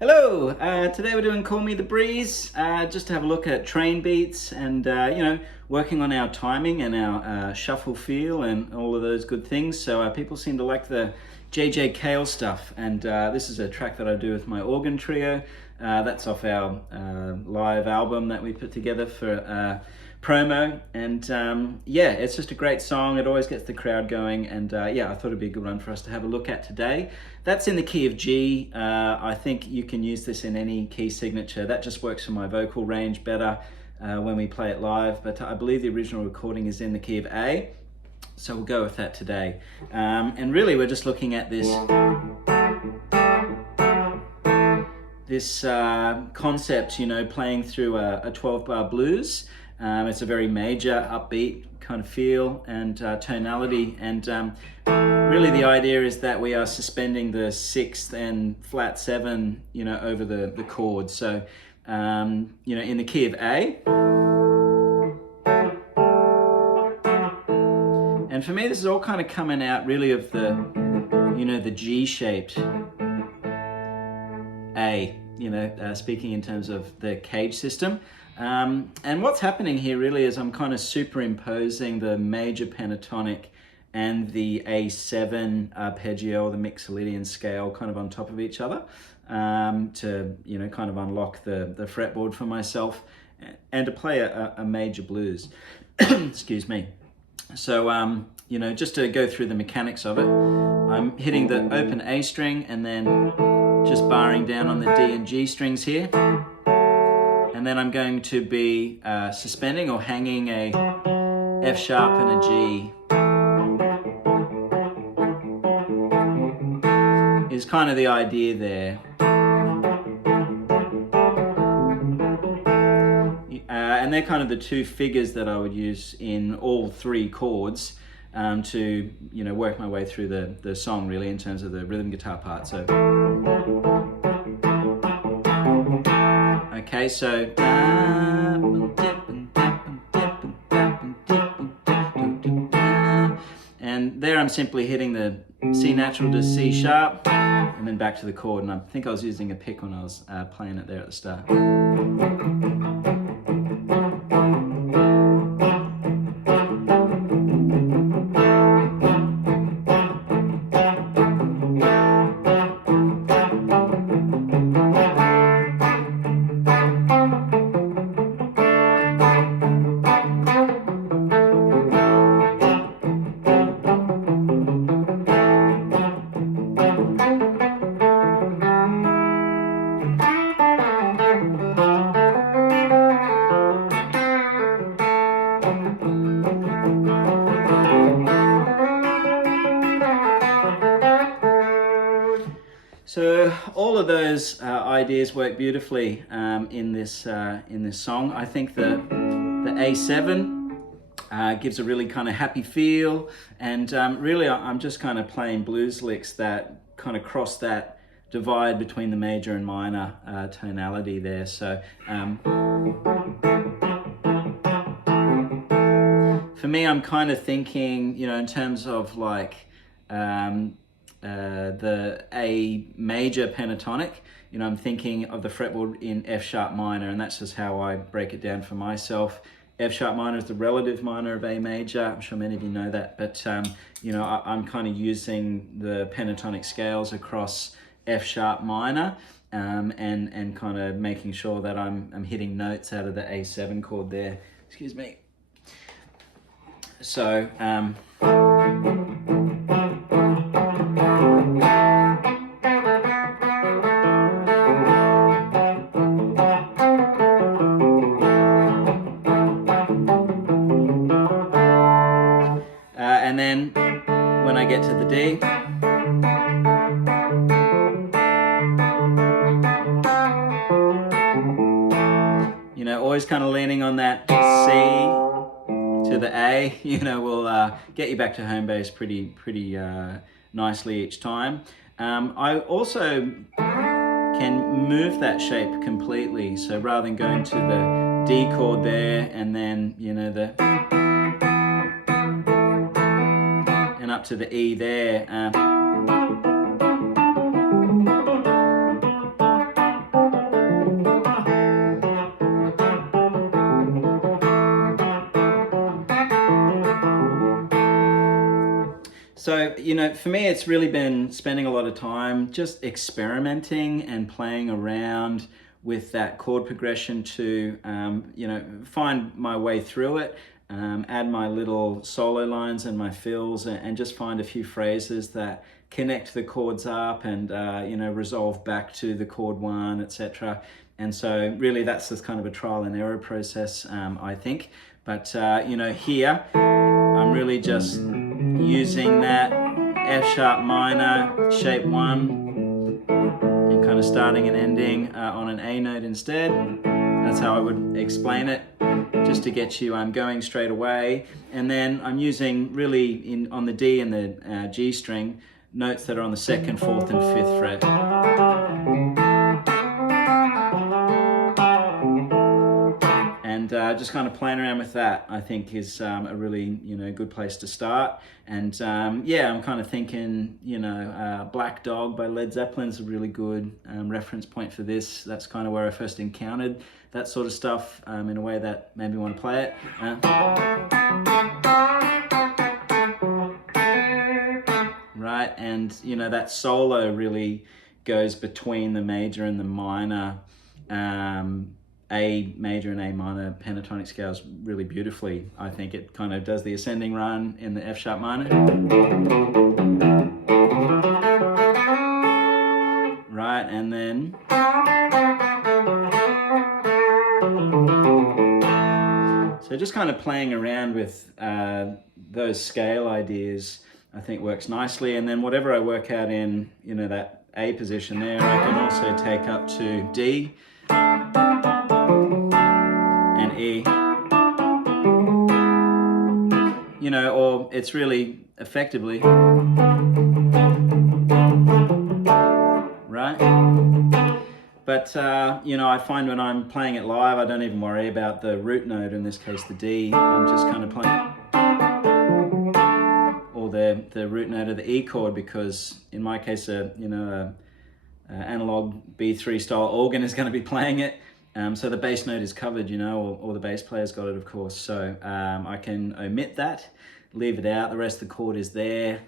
Hello, today we're doing Call Me the Breeze, just to have a look at train beats and, working on our timing and our shuffle feel and all of those good things. So people seem to like the Cale stuff, and this is a track that I do with my organ trio. That's off our live album that we put together for promo, and yeah, it's just a great song. It always gets the crowd going, and yeah, I thought it'd be a good one for us to have a look at today. That's in the key of G. I think you can use this in any key signature. That just works for my vocal range better when we play it live, but I believe the original recording is in the key of A, so we'll go with that today. And really we're just looking at this concept, playing through a 12-bar blues. It's a very major, upbeat kind of feel and tonality, and really the idea is that we are suspending the 6th and flat 7, over the chord. So, in the key of A. And for me, this is all kind of coming out really of the, the G-shaped A, speaking in terms of the cage system. And what's happening here really is I'm kind of superimposing the major pentatonic and the A7 arpeggio, the Mixolydian scale, kind of on top of each other, to kind of unlock the fretboard for myself and to play a major blues. Excuse me. So just to go through the mechanics of it, I'm hitting the open A string and then just barring down on the D and G strings here. And then I'm going to be suspending or hanging a F sharp and a G. Is kind of the idea there. And they're kind of the two figures that I would use in all 3 chords to work my way through the song really in terms of the rhythm guitar part. So. Okay, so and there I'm simply hitting the C natural to C sharp and then back to the chord, and I think I was using a pick when I was playing it there at the start. So all of those ideas work beautifully in this song. I think the A7 gives a really kind of happy feel, and really I'm just kind of playing blues licks that kind of cross that divide between the major and minor tonality there. So for me, I'm kind of thinking, you know, in terms of like the A major pentatonic, you know, I'm thinking of the fretboard in F sharp minor, and that's just how I break it down for myself. F sharp minor is the relative minor of A major. I'm sure many of you know that, but you know, I'm kind of using the pentatonic scales across F sharp minor, and kind of making sure that I'm hitting notes out of the A7 chord there. Excuse me. So. And then when I get to the D, you know, always kind of leaning on that C to the A, you know, will get you back to home base pretty nicely each time. I also can move that shape completely. So rather than going to the D chord there and then, you know, and up to the E there. So, you know, for me, it's really been spending a lot of time just experimenting and playing around with that chord progression to, you know, find my way through it, add my little solo lines and my fills, and just find a few phrases that connect the chords up and, you know, resolve back to the chord one, etc. And so really that's just kind of a trial and error process, I think. But, you know, here, I'm really just using that F sharp minor, shape 1, and kind of starting and ending on an A note instead. That's how I would explain it, just to get you going straight away. And then I'm using on the D and the G string, notes that are on the 2nd, 4th, and 5th fret. And just kind of playing around with that, I think, is a really, you know, good place to start. And yeah, I'm kind of thinking, you know, Black Dog by Led Zeppelin is a really good reference point for this. That's kind of where I first encountered that sort of stuff in a way that made me want to play it. Right, and you know, that solo really goes between the major and the minor, A major and A minor pentatonic scales really beautifully. I think it kind of does the ascending run in the F sharp minor. Right, and then so just kind of playing around with those scale ideas, I think works nicely. And then whatever I work out in, you know, that A position there, I can also take up to D and E. You know, or it's really effectively, right? But, you know, I find when I'm playing it live, I don't even worry about the root note, in this case the D. I'm just kind of playing, or the root note of the E chord, because in my case, you know, analog B3 style organ is going to be playing it. So the bass note is covered, you know, or the bass player's got it, of course. So I can omit that, leave it out. The rest of the chord is there.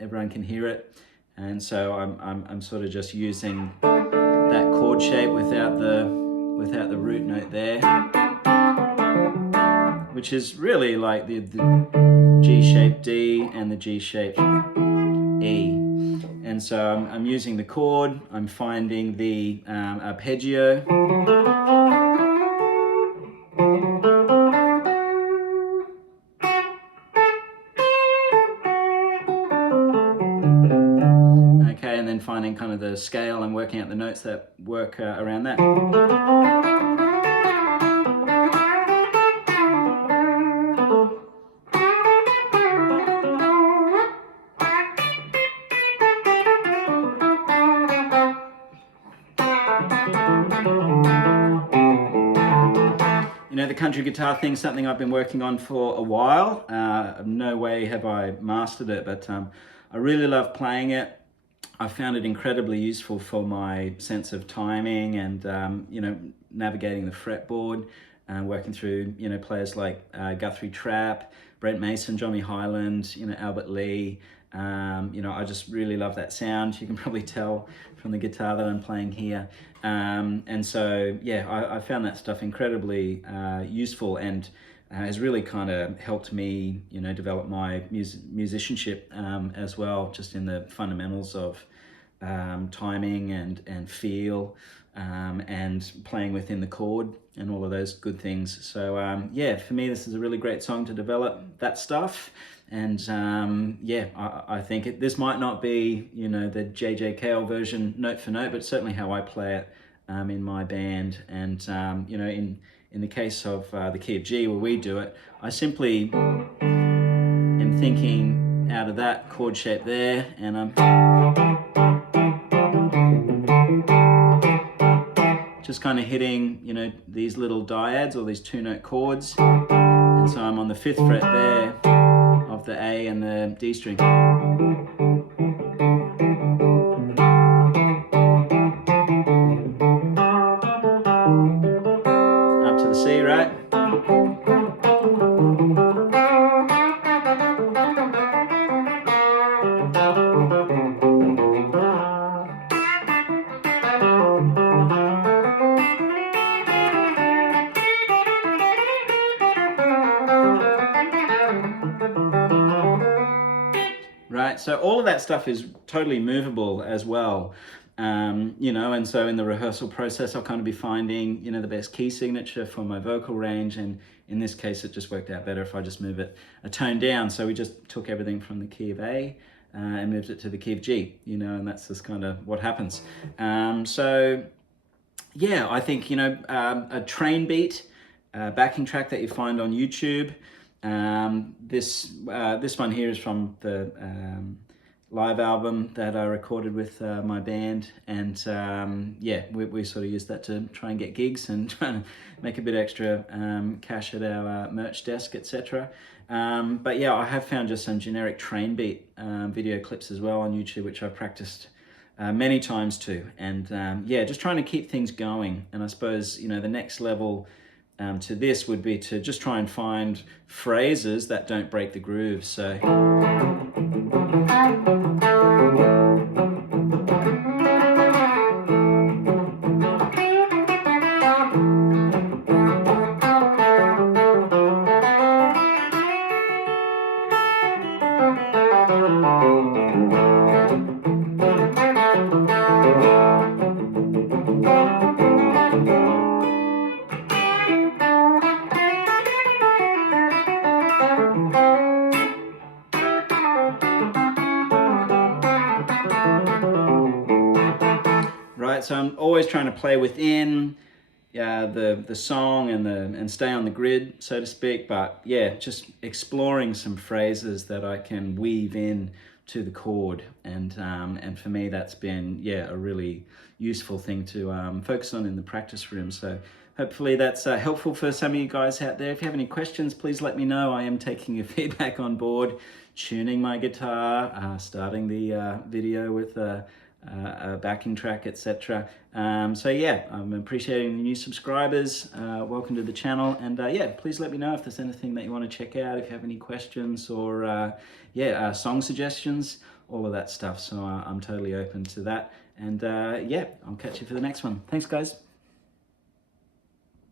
Everyone can hear it. And so I'm sort of just using that chord shape without the root note there, which is really like the G-shaped D and the G-shaped E. And so I'm using the chord, I'm finding the arpeggio, okay, and then finding kind of the scale and working out the notes that work around that. country guitar thing, something I've been working on for a while. No way have I mastered it, but I really love playing it. I found it incredibly useful for my sense of timing and you know, navigating the fretboard, working through, you know, players like Guthrie Trapp, Brent Mason, Johnny Hyland, you know, Albert Lee. You know, I just really love that sound. You can probably tell from the guitar that I'm playing here. And so, yeah, I found that stuff incredibly useful and has really kind of helped me, you know, develop my musicianship as well, just in the fundamentals of timing and feel and playing within the chord and all of those good things. So yeah, for me, this is a really great song to develop that stuff. And yeah, I think this might not be, you know, the J.J. Cale version note for note, but certainly how I play it in my band. And you know, in the case of the key of G where we do it, I simply am thinking out of that chord shape there, and I'm just kind of hitting, you know, these little dyads or these 2-note chords. And so I'm on the 5th fret there of the A and the D string. Up to the C, right? Right, so all of that stuff is totally movable as well, you know, and so in the rehearsal process, I'll kind of be finding, you know, the best key signature for my vocal range, and in this case, it just worked out better if I just move it a tone down. So we just took everything from the key of A and moved it to the key of G, you know, and that's just kind of what happens. So yeah, I think, you know, a train beat, backing track that you find on YouTube. This one here is from the live album that I recorded with my band, and yeah, we sort of used that to try and get gigs and try to make a bit extra cash at our merch desk, etc. But yeah, I have found just some generic train beat video clips as well on YouTube, which I've practiced many times too, and yeah, just trying to keep things going. And I suppose, you know, the next level to this would be to just try and find phrases that don't break the groove. So right, so I'm always trying to play within the song and stay on the grid, so to speak. But yeah, just exploring some phrases that I can weave in to the chord, and for me that's been, yeah, a really useful thing to focus on in the practice room. So hopefully that's helpful for some of you guys out there. If you have any questions, please let me know. I am taking your feedback on board, tuning my guitar, starting the video with a backing track, etc. So yeah, I'm appreciating the new subscribers. Welcome to the channel, and yeah, please let me know if there's anything that you want to check out, if you have any questions or yeah, song suggestions, all of that stuff. So I'm totally open to that, and yeah, I'll catch you for the next one. Thanks guys.